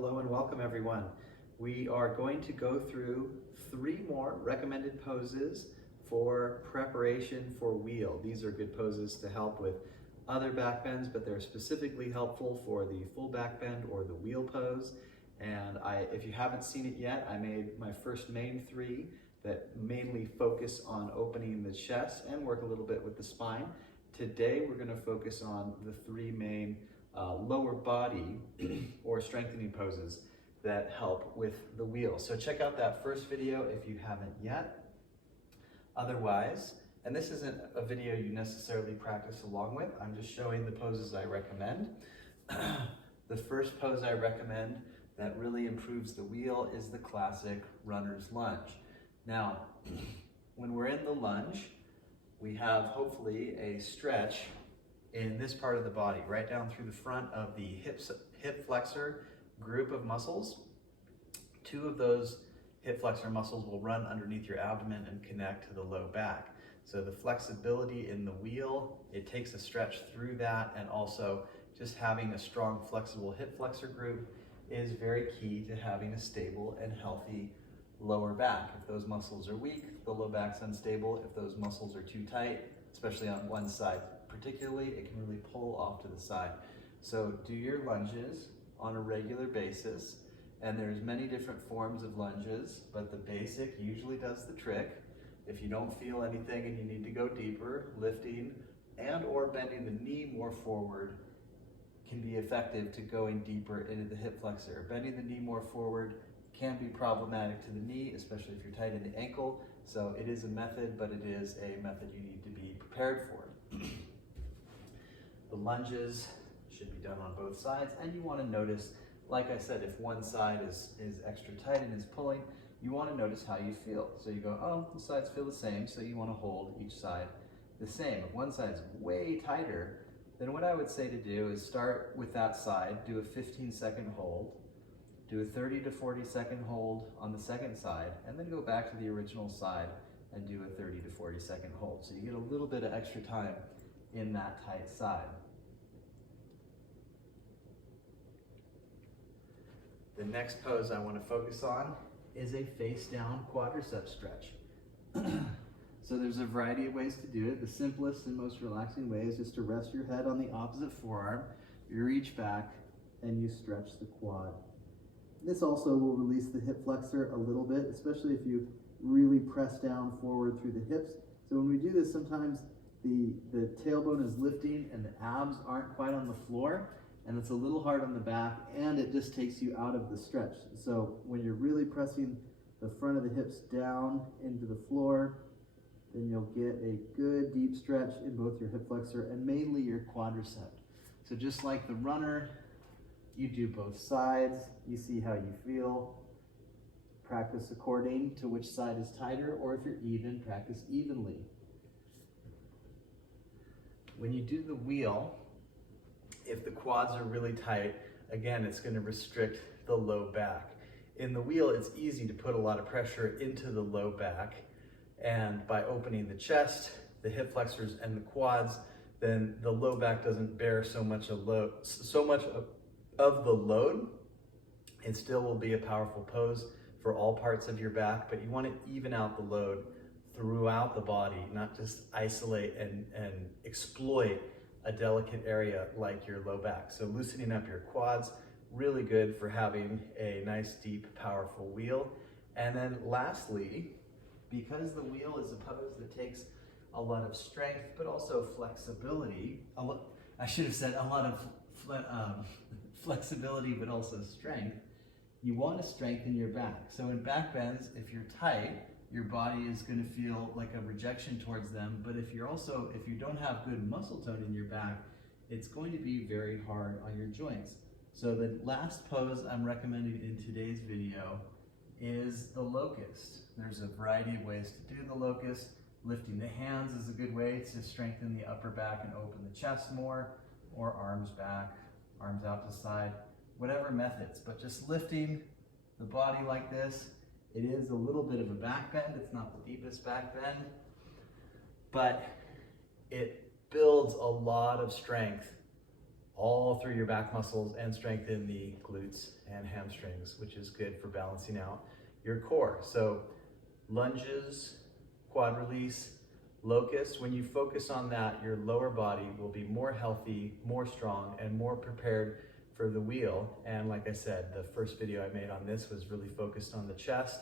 Hello and welcome everyone. We are going to go through 3 more recommended poses for preparation for wheel. These are good poses to help with other back bends, but they're specifically helpful for the full back bend or the wheel pose. And if you haven't seen it yet, I made my first main 3 that mainly focus on opening the chest and work a little bit with the spine. Today we're going to focus on the 3 main lower body or strengthening poses that help with the wheel. So check out that first video if you haven't yet. Otherwise, and this isn't a video you necessarily practice along with, I'm just showing the poses I recommend. The first pose I recommend that really improves the wheel is the classic runner's lunge. Now, when we're in the lunge, we have hopefully a stretch in this part of the body, right down through the front of the hip flexor group of muscles. 2 of those hip flexor muscles will run underneath your abdomen and connect to the low back. So the flexibility in the wheel, it takes a stretch through that, and also just having a strong flexible hip flexor group is very key to having a stable and healthy lower back. If those muscles are weak, the low back's unstable. If those muscles are too tight, especially on one side particularly, it can really pull off to the side. So do your lunges on a regular basis, and there's many different forms of lunges, but the basic usually does the trick. If you don't feel anything and you need to go deeper, lifting and or bending the knee more forward can be effective to going deeper into the hip flexor. Bending the knee more forward can be problematic to the knee, especially if you're tight in the ankle. So it is a method, but it is a method you need to be prepared for. The lunges should be done on both sides, and you want to notice, like I said, if one side is extra tight and is pulling, you want to notice how you feel. So you go, oh, the sides feel the same, so you want to hold each side the same. If one side's way tighter, then what I would say to do is start with that side, do a 15-second hold, do a 30 to 40-second hold on the second side, and then go back to the original side and do a 30 to 40-second hold. So you get a little bit of extra time in that tight side. The next pose I want to focus on is a face down quadricep stretch. So there's a variety of ways to do it. The simplest and most relaxing way is just to rest your head on the opposite forearm, you reach back, and you stretch the quad. This also will release the hip flexor a little bit, especially if you really press down forward through the hips. So when we do this, sometimes the tailbone is lifting and the abs aren't quite on the floor, and it's a little hard on the back, and it just takes you out of the stretch. So when you're really pressing the front of the hips down into the floor, then you'll get a good deep stretch in both your hip flexor and mainly your quadricep. So just like the runner, you do both sides, you see how you feel. Practice according to which side is tighter, or if you're even, practice evenly. When you do the wheel, if the quads are really tight, again, it's going to restrict the low back. In the wheel, it's easy to put a lot of pressure into the low back, and by opening the chest, the hip flexors, and the quads, then the low back doesn't bear so much of the load. It still will be a powerful pose for all parts of your back, but you want to even out the load throughout the body, not just isolate and exploit a delicate area like your low back. So loosening up your quads, really good for having a nice, deep, powerful wheel. And then lastly, because the wheel is a pose that takes a lot of strength, but also flexibility, I should have said a lot of flexibility, but also strength, you want to strengthen your back. So in back bends, if you're tight, your body is going to feel like a rejection towards them. But if you don't have good muscle tone in your back, it's going to be very hard on your joints. So the last pose I'm recommending in today's video is the locust. There's a variety of ways to do the locust. Lifting the hands is a good way to strengthen the upper back and open the chest more, or arms back, arms out to side, whatever methods. But just lifting the body like this, it is a little bit of a back bend. It's not the deepest back bend, but it builds a lot of strength all through your back muscles and strengthen the glutes and hamstrings, which is good for balancing out your core. So lunges, quad release, locust, when you focus on that, your lower body will be more healthy, more strong, and more prepared for the wheel. And like I said, the first video I made on this was really focused on the chest.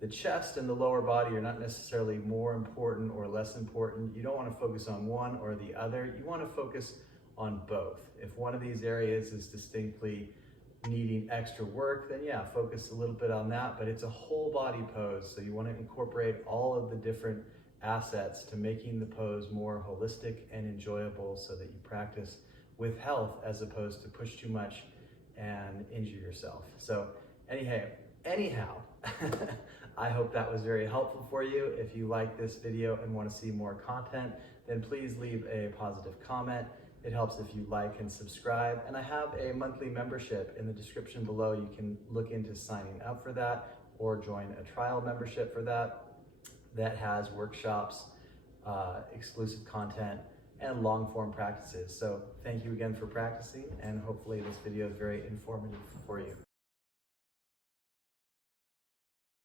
The chest and the lower body are not necessarily more important or less important. You don't want to focus on one or the other. You want to focus on both. If one of these areas is distinctly needing extra work, then yeah, focus a little bit on that, but it's a whole body pose. So you want to incorporate all of the different assets to making the pose more holistic and enjoyable so that you practice with health as opposed to push too much and injure yourself. So anyhow, I hope that was very helpful for you. If you like this video and want to see more content, then please leave a positive comment. It helps if you like and subscribe. And I have a monthly membership in the description below. You can look into signing up for that or join a trial membership for that. That has workshops, exclusive content, and long form practices. So thank you again for practicing, and hopefully this video is very informative for you.